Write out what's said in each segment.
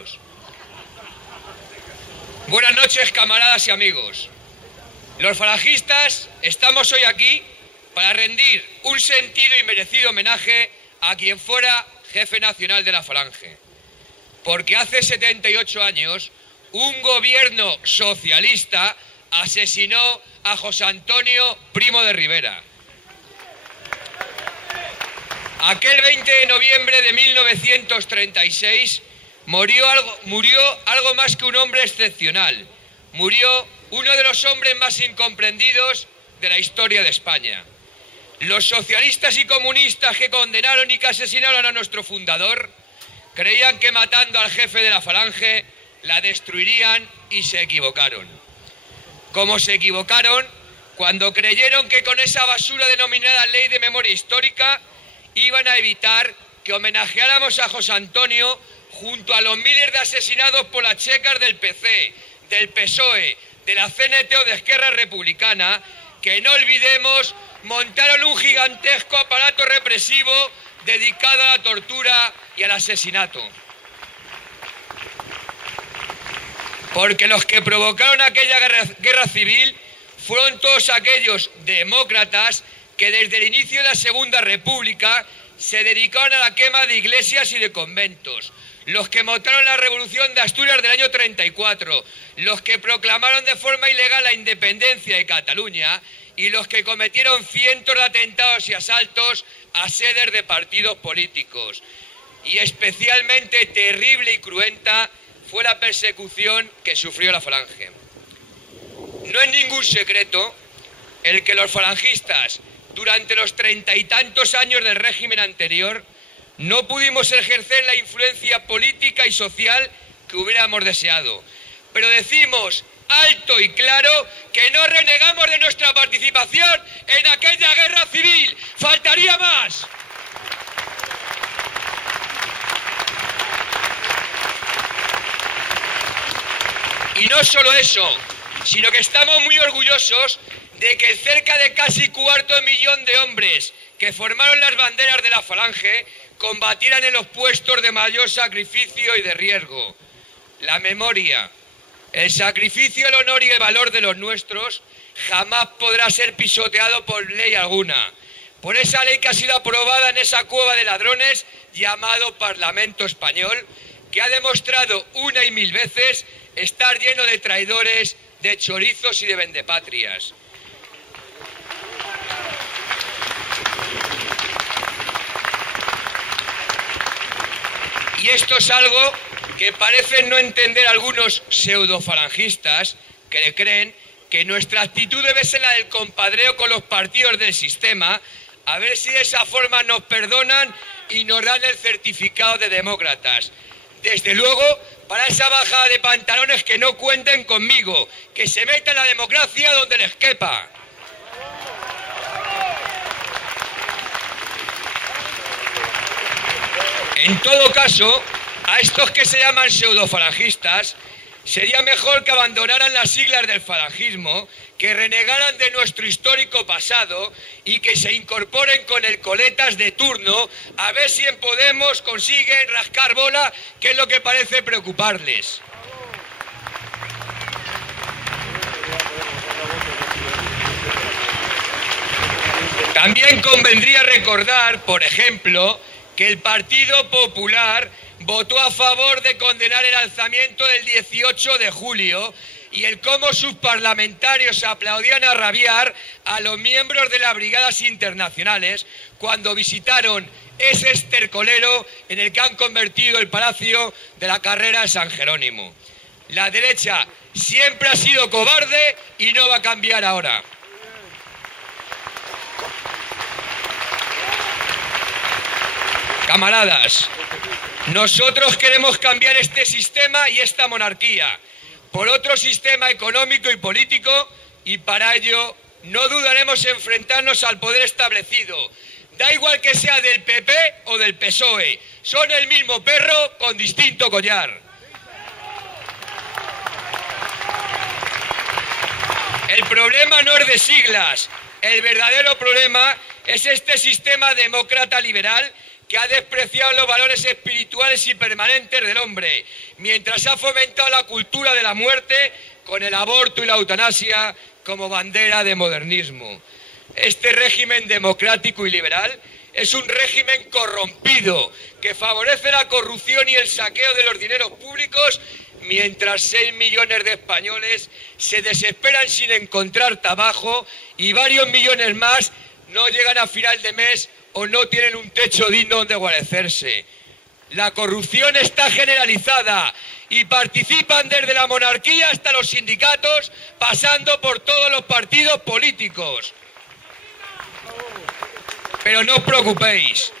minutos. Buenas noches, camaradas y amigos. Los falangistas estamos hoy aquí para rendir un sentido y merecido homenaje a quien fuera jefe nacional de la Falange. Porque hace 78 años, un gobierno socialista asesinó a José Antonio Primo de Rivera. Aquel 20 de noviembre de 1936 murió algo más que un hombre excepcional. Murió uno de los hombres más incomprendidos de la historia de España. Los socialistas y comunistas que condenaron y que asesinaron a nuestro fundador creían que matando al jefe de la Falange la destruirían y se equivocaron. Como se equivocaron cuando creyeron que con esa basura denominada Ley de Memoria Histórica iban a evitar que homenajeáramos a José Antonio junto a los miles de asesinados por las checas del PC, del PSOE, de la CNT o de Esquerra Republicana, que no olvidemos montaron un gigantesco aparato represivo dedicado a la tortura y al asesinato. Porque los que provocaron aquella guerra civil fueron todos aquellos demócratas que desde el inicio de la Segunda República se dedicaron a la quema de iglesias y de conventos, los que montaron la Revolución de Asturias del año 34, los que proclamaron de forma ilegal la independencia de Cataluña y los que cometieron cientos de atentados y asaltos a sedes de partidos políticos. Y especialmente terrible y cruenta fue la persecución que sufrió la Falange. No es ningún secreto el que los falangistas, durante los 30 y tantos años del régimen anterior, no pudimos ejercer la influencia política y social que hubiéramos deseado. Pero decimos alto y claro que no renegamos de nuestra participación en aquella guerra civil. ¡Faltaría más! Y no solo eso, sino que estamos muy orgullosos de que cerca de casi 250.000 de hombres que formaron las banderas de la Falange combatieran en los puestos de mayor sacrificio y de riesgo. La memoria, el sacrificio, el honor y el valor de los nuestros jamás podrá ser pisoteado por ley alguna. Por esa ley que ha sido aprobada en esa cueva de ladrones llamado Parlamento Español, que ha demostrado una y mil veces estar lleno de traidores, de chorizos y de vendepatrias. Y esto es algo que parecen no entender algunos pseudofalangistas que le creen que nuestra actitud debe ser la del compadreo con los partidos del sistema, a ver si de esa forma nos perdonan y nos dan el certificado de demócratas. Desde luego, para esa bajada de pantalones que no cuenten conmigo, que se metan la democracia donde les quepa. En todo caso, a estos que se llaman pseudofalangistas, sería mejor que abandonaran las siglas del falangismo, que renegaran de nuestro histórico pasado y que se incorporen con el coletas de turno a ver si en Podemos consiguen rascar bola, que es lo que parece preocuparles. También convendría recordar, por ejemplo, que el Partido Popular votó a favor de condenar el alzamiento del 18 de julio y el cómo sus parlamentarios aplaudían a rabiar a los miembros de las brigadas internacionales cuando visitaron ese estercolero en el que han convertido el Palacio de la Carrera de San Jerónimo. La derecha siempre ha sido cobarde y no va a cambiar ahora. Camaradas, nosotros queremos cambiar este sistema y esta monarquía por otro sistema económico y político, y para ello no dudaremos en enfrentarnos al poder establecido. Da igual que sea del PP o del PSOE, son el mismo perro con distinto collar. El problema no es de siglas, el verdadero problema es este sistema demócrata liberal que ha despreciado los valores espirituales y permanentes del hombre, mientras ha fomentado la cultura de la muerte con el aborto y la eutanasia como bandera de modernismo. Este régimen democrático y liberal es un régimen corrompido que favorece la corrupción y el saqueo de los dineros públicos, mientras 6 millones de españoles se desesperan sin encontrar trabajo y varios millones más no llegan a final de mes o no tienen un techo digno donde guarecerse. La corrupción está generalizada y participan desde la monarquía hasta los sindicatos, pasando por todos los partidos políticos. Pero no os preocupéis,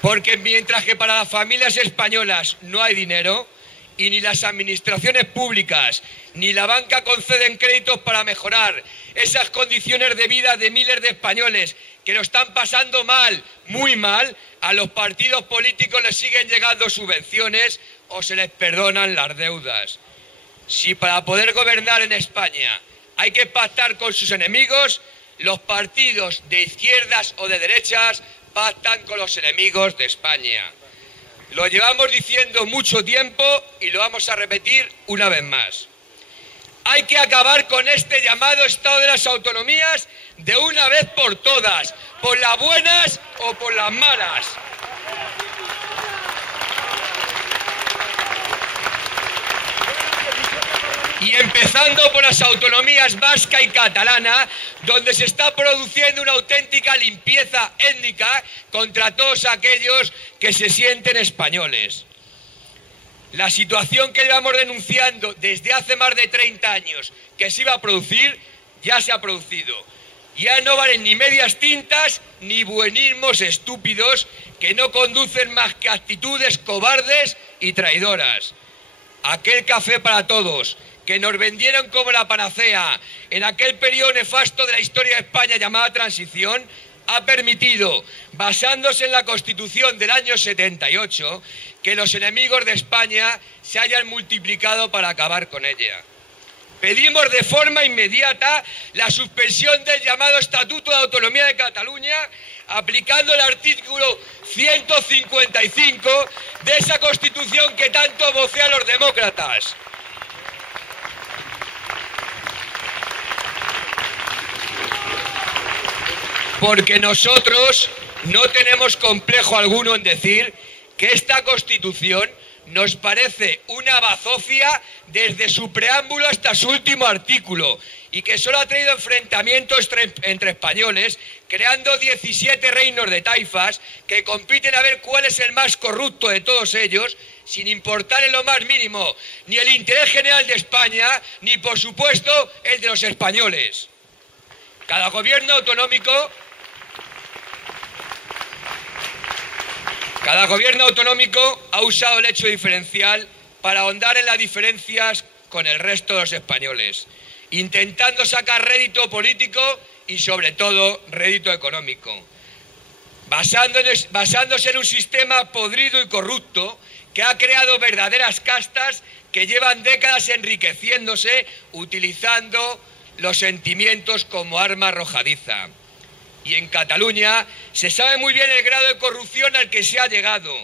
porque mientras que para las familias españolas no hay dinero, y ni las administraciones públicas ni la banca conceden créditos para mejorar esas condiciones de vida de miles de españoles que lo están pasando mal, muy mal, a los partidos políticos les siguen llegando subvenciones o se les perdonan las deudas. Si para poder gobernar en España hay que pactar con sus enemigos, los partidos de izquierdas o de derechas pactan con los enemigos de España. Lo llevamos diciendo mucho tiempo y lo vamos a repetir una vez más. Hay que acabar con este llamado Estado de las Autonomías de una vez por todas, por las buenas o por las malas. Y empezando por las autonomías vasca y catalana, donde se está produciendo una auténtica limpieza étnica contra todos aquellos que se sienten españoles. La situación que llevamos denunciando desde hace más de 30 años que se iba a producir, ya se ha producido. Ya no valen ni medias tintas ni buenismos estúpidos que no conducen más que actitudes cobardes y traidoras. Aquel café para todos que nos vendieron como la panacea en aquel periodo nefasto de la historia de España llamada Transición, ha permitido, basándose en la Constitución del año 78, que los enemigos de España se hayan multiplicado para acabar con ella. Pedimos de forma inmediata la suspensión del llamado Estatuto de Autonomía de Cataluña, aplicando el artículo 155 de esa Constitución que tanto vocean los demócratas. Porque nosotros no tenemos complejo alguno en decir que esta Constitución nos parece una bazofia desde su preámbulo hasta su último artículo y que solo ha traído enfrentamientos entre españoles, creando 17 reinos de taifas que compiten a ver cuál es el más corrupto de todos ellos, sin importar en lo más mínimo ni el interés general de España, ni por supuesto el de los españoles. Cada gobierno autonómico ha usado el hecho diferencial para ahondar en las diferencias con el resto de los españoles, intentando sacar rédito político y sobre todo rédito económico, basándose en un sistema podrido y corrupto que ha creado verdaderas castas que llevan décadas enriqueciéndose utilizando los sentimientos como arma arrojadiza. Y en Cataluña se sabe muy bien el grado de corrupción al que se ha llegado,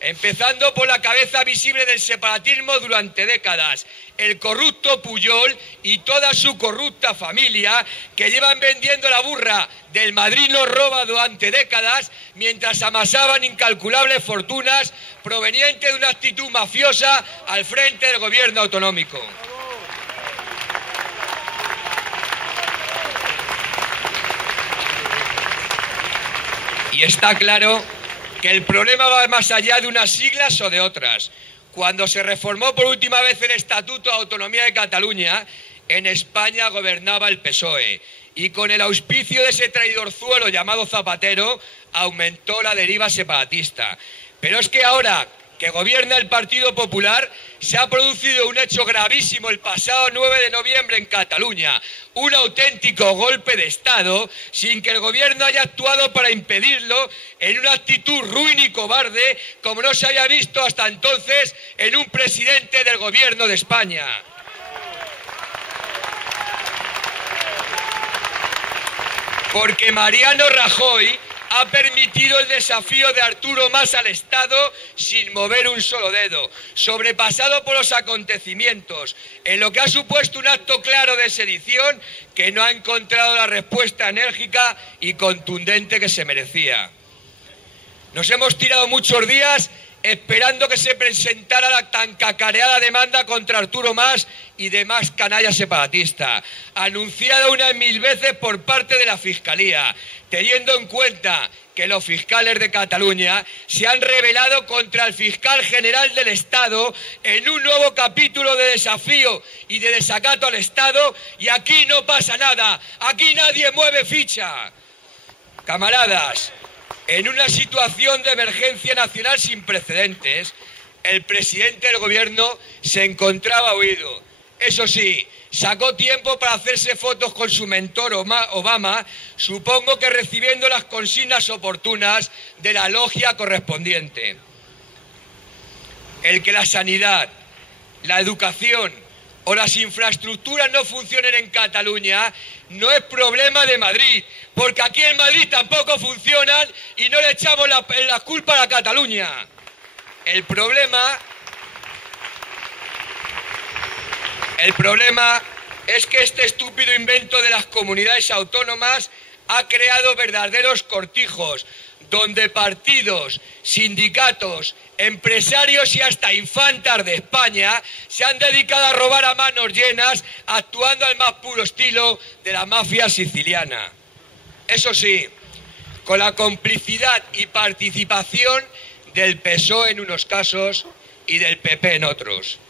empezando por la cabeza visible del separatismo durante décadas, el corrupto Pujol y toda su corrupta familia, que llevan vendiendo la burra del Madrid nos roba durante décadas, mientras amasaban incalculables fortunas provenientes de una actitud mafiosa al frente del gobierno autonómico. Y está claro que el problema va más allá de unas siglas o de otras. Cuando se reformó por última vez el Estatuto de Autonomía de Cataluña, en España gobernaba el PSOE. Y con el auspicio de ese traidorzuelo llamado Zapatero, aumentó la deriva separatista. Pero es que ahora que gobierna el Partido Popular, se ha producido un hecho gravísimo el pasado 9 de noviembre en Cataluña, un auténtico golpe de Estado, sin que el gobierno haya actuado para impedirlo, en una actitud ruin y cobarde, como no se había visto hasta entonces en un presidente del gobierno de España. Porque Mariano Rajoy ha permitido el desafío de Arturo Mas al Estado sin mover un solo dedo, sobrepasado por los acontecimientos, en lo que ha supuesto un acto claro de sedición que no ha encontrado la respuesta enérgica y contundente que se merecía. Nos hemos tirado muchos días esperando que se presentara la tan cacareada demanda contra Arturo Mas y demás canallas separatistas, anunciada unas 1000 veces por parte de la Fiscalía, teniendo en cuenta que los fiscales de Cataluña se han rebelado contra el fiscal general del Estado en un nuevo capítulo de desafío y de desacato al Estado, y aquí no pasa nada, aquí nadie mueve ficha. Camaradas, en una situación de emergencia nacional sin precedentes, el presidente del gobierno se encontraba huido. Eso sí, sacó tiempo para hacerse fotos con su mentor Obama, supongo que recibiendo las consignas oportunas de la logia correspondiente. El que la sanidad, la educación o las infraestructuras no funcionen en Cataluña no es problema de Madrid, porque aquí en Madrid tampoco funcionan y no le echamos la culpa a Cataluña. El problema es que este estúpido invento de las comunidades autónomas ha creado verdaderos cortijos, donde partidos, sindicatos, empresarios y hasta infantas de España se han dedicado a robar a manos llenas, actuando al más puro estilo de la mafia siciliana. Eso sí, con la complicidad y participación del PSOE en unos casos y del PP en otros.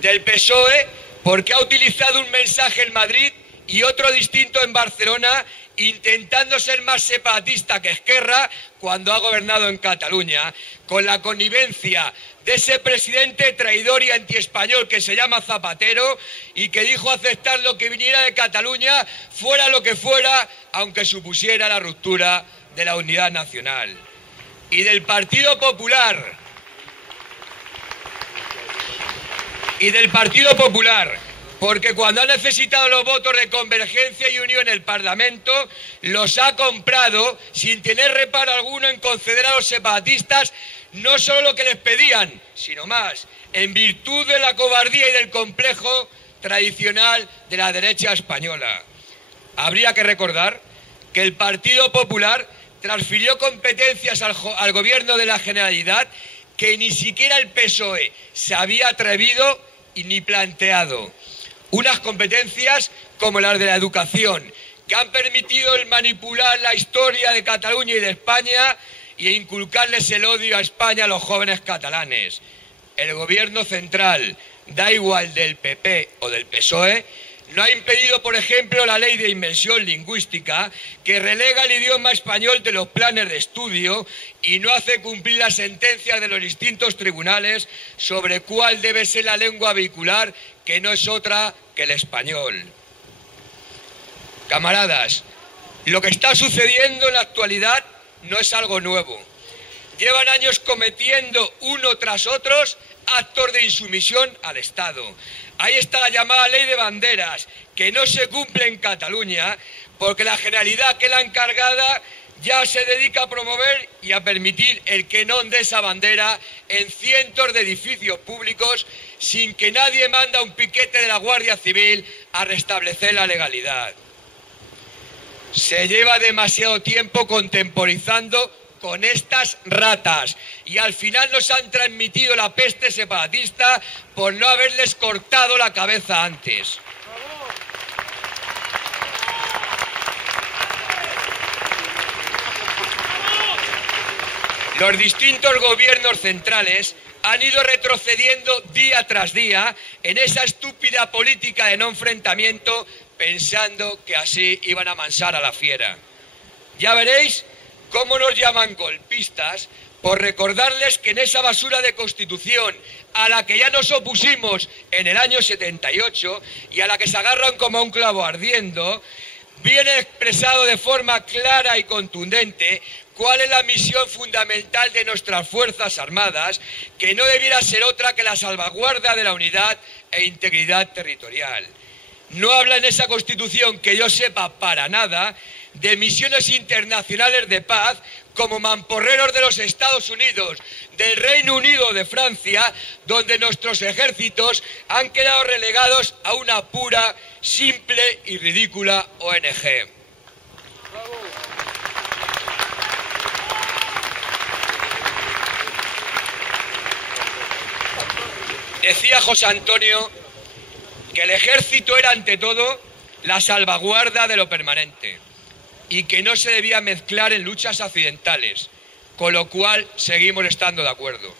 Del PSOE porque ha utilizado un mensaje en Madrid y otro distinto en Barcelona, intentando ser más separatista que Esquerra cuando ha gobernado en Cataluña, con la connivencia de ese presidente traidor y antiespañol que se llama Zapatero y que dijo aceptar lo que viniera de Cataluña, fuera lo que fuera, aunque supusiera la ruptura de la unidad nacional. Y del Partido Popular, porque cuando ha necesitado los votos de Convergencia y Unión en el Parlamento, los ha comprado sin tener reparo alguno en conceder a los separatistas no solo lo que les pedían, sino más, en virtud de la cobardía y del complejo tradicional de la derecha española. Habría que recordar que el Partido Popular transfirió competencias al Gobierno de la Generalidad que ni siquiera el PSOE se había atrevido y ni planteado. Unas competencias como las de la educación, que han permitido el manipular la historia de Cataluña y de España e inculcarles el odio a España a los jóvenes catalanes. El gobierno central, da igual del PP o del PSOE, no ha impedido, por ejemplo, la ley de inmersión lingüística, que relega el idioma español de los planes de estudio y no hace cumplir las sentencias de los distintos tribunales sobre cuál debe ser la lengua vehicular, que no es otra que el español. Camaradas, lo que está sucediendo en la actualidad no es algo nuevo. Llevan años cometiendo uno tras otros actos de insumisión al Estado. Ahí está la llamada ley de banderas, que no se cumple en Cataluña, porque la Generalidad, que es la encargada, ya se dedica a promover y a permitir el quenón de esa bandera en cientos de edificios públicos, sin que nadie manda un piquete de la Guardia Civil a restablecer la legalidad. Se lleva demasiado tiempo contemporizando con estas ratas y al final nos han transmitido la peste separatista por no haberles cortado la cabeza antes. Los distintos gobiernos centrales han ido retrocediendo día tras día en esa estúpida política de no enfrentamiento, pensando que así iban a amansar a la fiera. Ya veréis cómo nos llaman golpistas por recordarles que en esa basura de Constitución a la que ya nos opusimos en el año 78 y a la que se agarran como a un clavo ardiendo, viene expresado de forma clara y contundente cuál es la misión fundamental de nuestras Fuerzas Armadas, que no debiera ser otra que la salvaguarda de la unidad e integridad territorial. No habla en esa Constitución, que yo sepa para nada, de misiones internacionales de paz como mamporreros de los Estados Unidos, del Reino Unido, de Francia, donde nuestros ejércitos han quedado relegados a una pura, simple y ridícula ONG. Decía José Antonio que el ejército era ante todo la salvaguarda de lo permanente y que no se debía mezclar en luchas accidentales, con lo cual seguimos estando de acuerdo.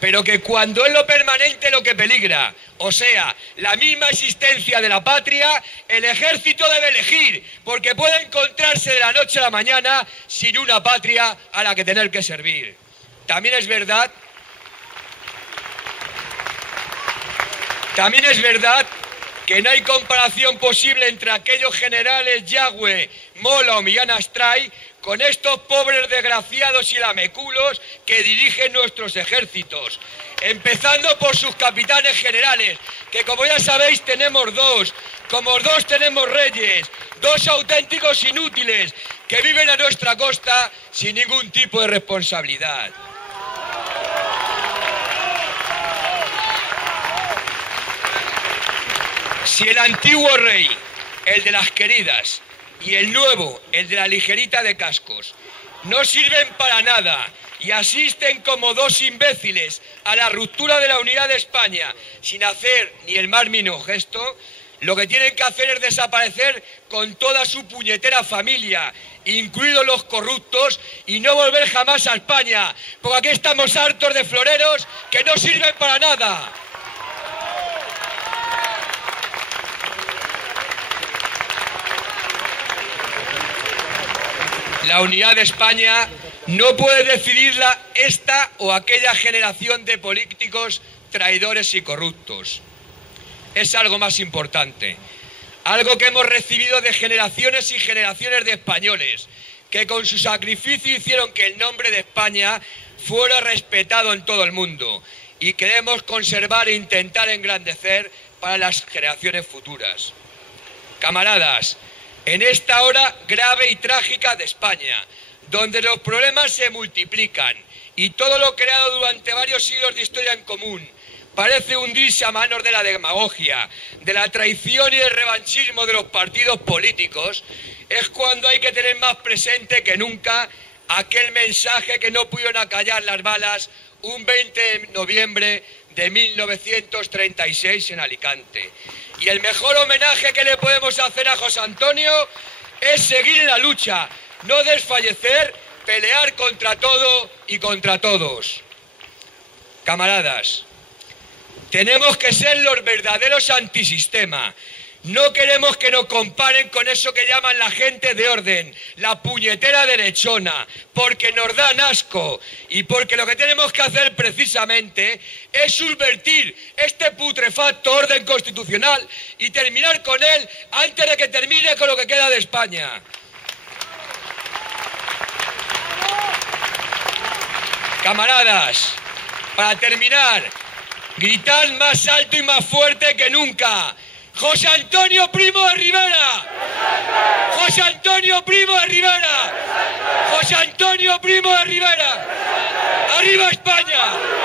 Pero que cuando es lo permanente lo que peligra, o sea, la misma existencia de la patria, el ejército debe elegir, porque puede encontrarse de la noche a la mañana sin una patria a la que tener que servir. También es verdad que no hay comparación posible entre aquellos generales Yagüe, Molom y Anastray con estos pobres desgraciados y lameculos que dirigen nuestros ejércitos. Empezando por sus capitanes generales, que como ya sabéis tenemos dos, como dos tenemos reyes, dos auténticos inútiles que viven a nuestra costa sin ningún tipo de responsabilidad. Si el antiguo rey, el de las queridas, y el nuevo, el de la ligerita de cascos, no sirven para nada y asisten como dos imbéciles a la ruptura de la unidad de España sin hacer ni el más mínimo gesto, lo que tienen que hacer es desaparecer con toda su puñetera familia, incluidos los corruptos, y no volver jamás a España, porque aquí estamos hartos de floreros que no sirven para nada. La unidad de España no puede decidirla esta o aquella generación de políticos traidores y corruptos. Es algo más importante, algo que hemos recibido de generaciones y generaciones de españoles, que con su sacrificio hicieron que el nombre de España fuera respetado en todo el mundo y queremos conservar e intentar engrandecer para las generaciones futuras. Camaradas, en esta hora grave y trágica de España, donde los problemas se multiplican y todo lo creado durante varios siglos de historia en común parece hundirse a manos de la demagogia, de la traición y del revanchismo de los partidos políticos, es cuando hay que tener más presente que nunca aquel mensaje que no pudieron acallar las balas un 20 de noviembre de 1936 en Alicante. Y el mejor homenaje que le podemos hacer a José Antonio es seguir en la lucha, no desfallecer, pelear contra todo y contra todos. Camaradas, tenemos que ser los verdaderos antisistema. No queremos que nos comparen con eso que llaman la gente de orden, la puñetera derechona, porque nos dan asco y porque lo que tenemos que hacer precisamente es subvertir este putrefacto orden constitucional y terminar con él antes de que termine con lo que queda de España. Camaradas, para terminar, gritad más alto y más fuerte que nunca. ¡José Antonio Primo de Rivera! ¡José Antonio Primo de Rivera! ¡José Antonio Primo de Rivera! ¡Arriba España!